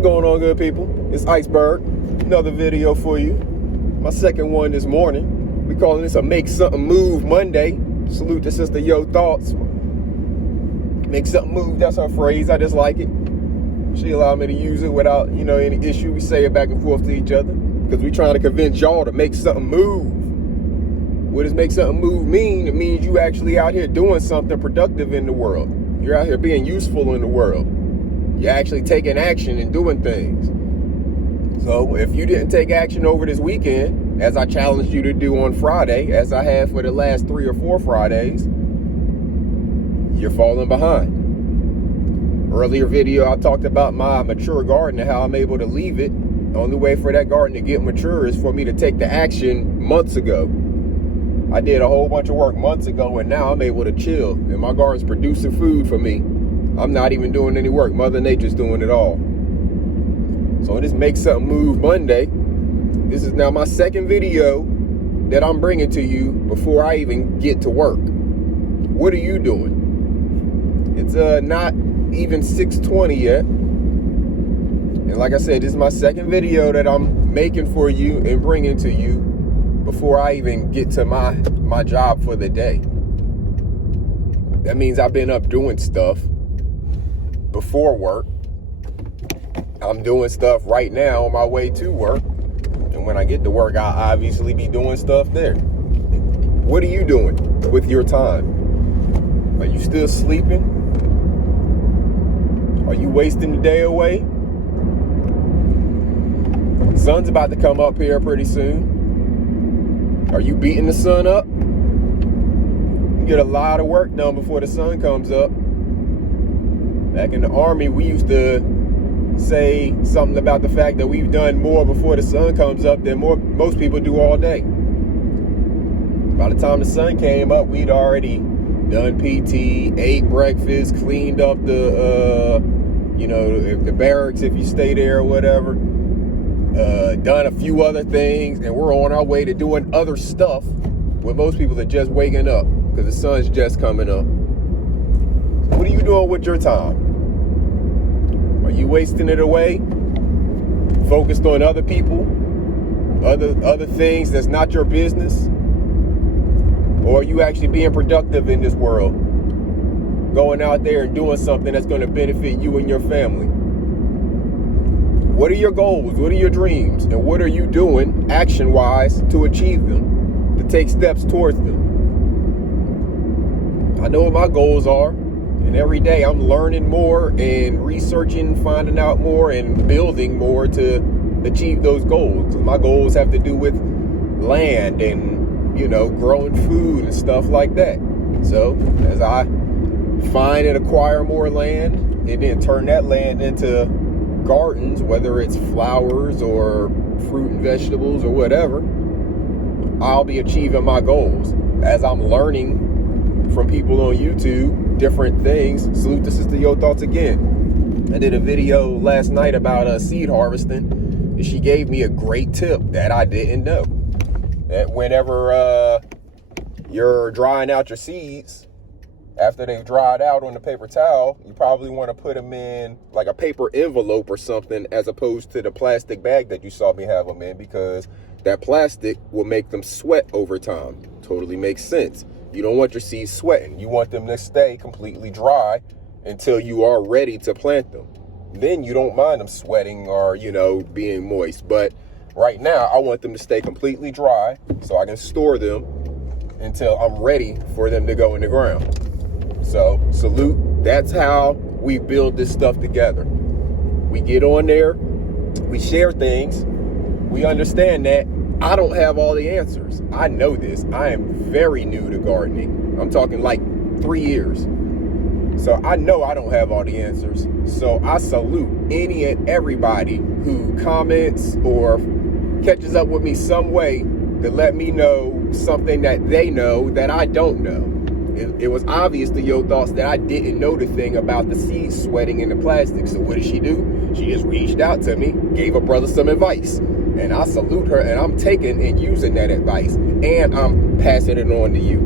What's going on, good people? It's Iceberg. Another video for you. My second one this morning. We calling this a Make Something Move Monday. Salute to Sister Yo Thoughts. Make something move, that's her phrase. I just like it. She allowed me to use it without, any issue. We say it back and forth to each other because we trying to convince y'all to make something move. What does make something move mean? It means you actually out here doing something productive in the world. You're out here being useful in the world. You're actually taking action and doing things. So if you didn't take action over this weekend, as I challenged you to do on Friday, as I have for the last 3 or 4 Fridays, you're falling behind. Earlier video, I talked about my mature garden and how I'm able to leave it. The only way for that garden to get mature is for me to take the action months ago. I did a whole bunch of work months ago, and now I'm able to chill. And my garden's producing food for me. I'm not even doing any work. Mother Nature's doing it all. So this Make Something Move Monday. This is now my second video that I'm bringing to you before I even get to work. What are you doing? It's not even 6:20 yet. And like I said, this is my second video that I'm making for you and bringing to you before I even get to my job for the day. That means I've been up doing stuff before work. I'm doing stuff right now on my way to work. And when I get to work, I'll obviously be doing stuff there. What are you doing with your time? Are you still sleeping? Are you wasting the day away? The sun's about to come up here pretty soon. Are you beating the sun up? You get a lot of work done before the sun comes up. Back in the Army, we used to say something about the fact that we've done more before the sun comes up than most people do all day. By the time the sun came up, we'd already done PT, ate breakfast, cleaned up the barracks if you stay there or whatever, done a few other things, and we're on our way to doing other stuff when most people are just waking up because the sun's just coming up. So what are you doing with your time? Are you wasting it away? Focused on other people? Other things that's not your business? Or are you actually being productive in this world? Going out there and doing something that's going to benefit you and your family? What are your goals? What are your dreams? And what are you doing action-wise to achieve them? To take steps towards them? I know what my goals are. And every day I'm learning more and researching, finding out more and building more to achieve those goals. My goals have to do with land and, growing food and stuff like that. So as I find and acquire more land and then turn that land into gardens, whether it's flowers or fruit and vegetables or whatever, I'll be achieving my goals. As I'm learning from people on YouTube different things. Salute to Sister Yo Thoughts again. I did a video last night about seed harvesting, and she gave me a great tip that I didn't know. That whenever you're drying out your seeds, after they've dried out on the paper towel, you probably want to put them in like a paper envelope or something, as opposed to the plastic bag that you saw me have them in, because that plastic will make them sweat over time. Totally makes sense. You don't want your seeds sweating. You want them to stay completely dry until you are ready to plant them. Then you don't mind them sweating or, being moist. But right now, I want them to stay completely dry so I can store them until I'm ready for them to go in the ground. So, salute. That's how we build this stuff together. We get on there. We share things. We understand that I don't have all the answers. I know this. I am very new to gardening. I'm talking like 3 years. So I know I don't have all the answers. So I salute any and everybody who comments or catches up with me some way to let me know something that they know that I don't know. It was obvious to Yo Thoughts that I didn't know the thing about the seeds sweating in the plastic. So what did she do? She just reached out to me, gave a brother some advice. And I salute her, and I'm taking and using that advice, and I'm passing it on to you.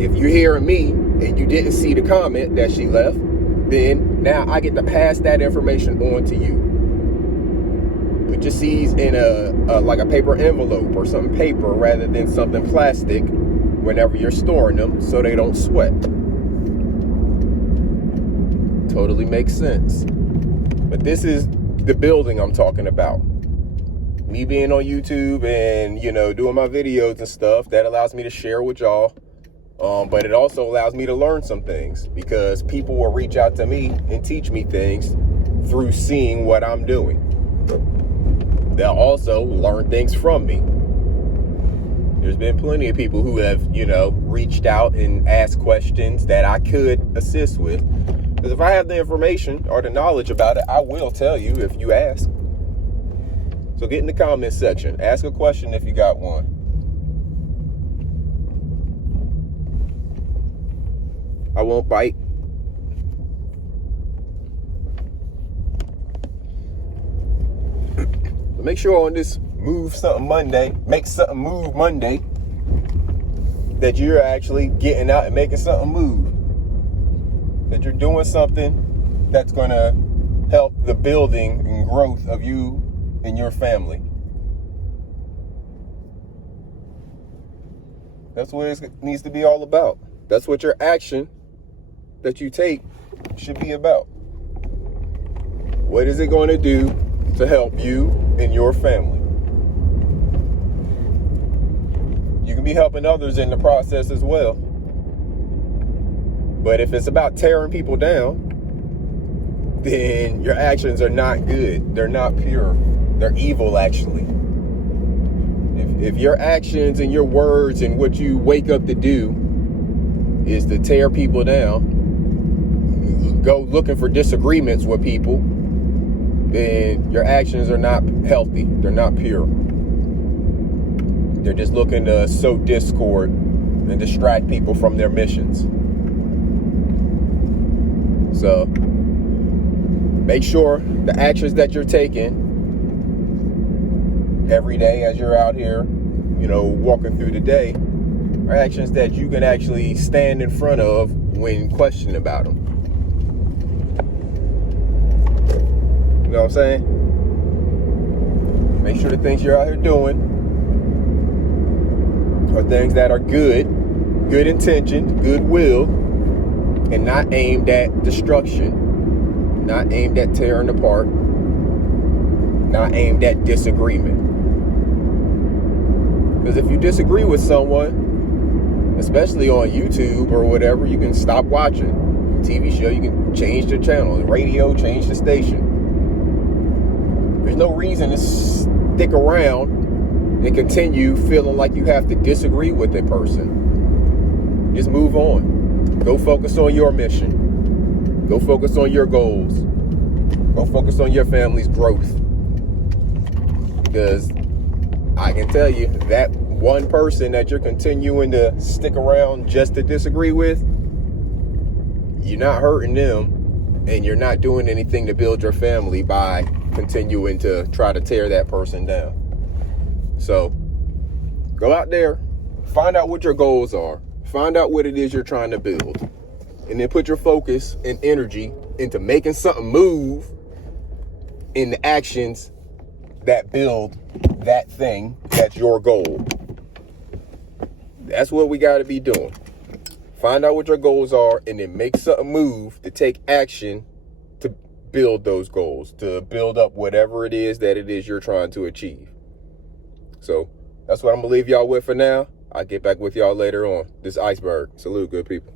If you're hearing me and you didn't see the comment that she left, then now I get to pass that information on to you. Put your seeds in like a paper envelope or something paper rather than something plastic whenever you're storing them so they don't sweat. Totally makes sense. But this is the building I'm talking about. Me being on YouTube and, doing my videos and stuff, that allows me to share with y'all. But it also allows me to learn some things because people will reach out to me and teach me things through seeing what I'm doing. They'll also learn things from me. There's been plenty of people who have, reached out and asked questions that I could assist with. Because if I have the information or the knowledge about it, I will tell you if you ask. So get in the comments section. Ask a question if you got one. I won't bite. But make sure on this Make Something Move Monday, that you're actually getting out and making something move. That you're doing something that's going to help the building and growth of you and your family. That's what it needs to be all about. That's what your action that you take should be about. What is it going to do to help you and your family? You can be helping others in the process as well. But if it's about tearing people down, then your actions are not good. They're not pure. They're evil, actually. If your actions and your words and what you wake up to do is to tear people down, go looking for disagreements with people, then your actions are not healthy. They're not pure. They're just looking to sow discord and distract people from their missions. So make sure the actions that you're taking every day as you're out here, walking through the day, are actions that you can actually stand in front of when questioned about them. You know what I'm saying? Make sure the things you're out here doing are things that are good intention, goodwill, and not aimed at destruction, not aimed at tearing apart, not aimed at disagreement. Because if you disagree with someone, especially on YouTube or whatever, you can stop watching. TV show, you can change the channel. The radio, change the station. There's no reason to stick around and continue feeling like you have to disagree with a person. Just move on. Go focus on your mission. Go focus on your goals. Go focus on your family's growth. Because I can tell you that one person that you're continuing to stick around just to disagree with, you're not hurting them and you're not doing anything to build your family by continuing to try to tear that person down. So go out there, find out what your goals are, find out what it is you're trying to build, and then put your focus and energy into making something move in the actions that build that thing that's your goal. That's what we got to be doing. Find out what your goals are and then make something move to take action to build those goals, to build up whatever it is you're trying to achieve. So that's what I'm going to leave y'all with for now. I'll get back with y'all later on. This Iceberg. Salute, good people.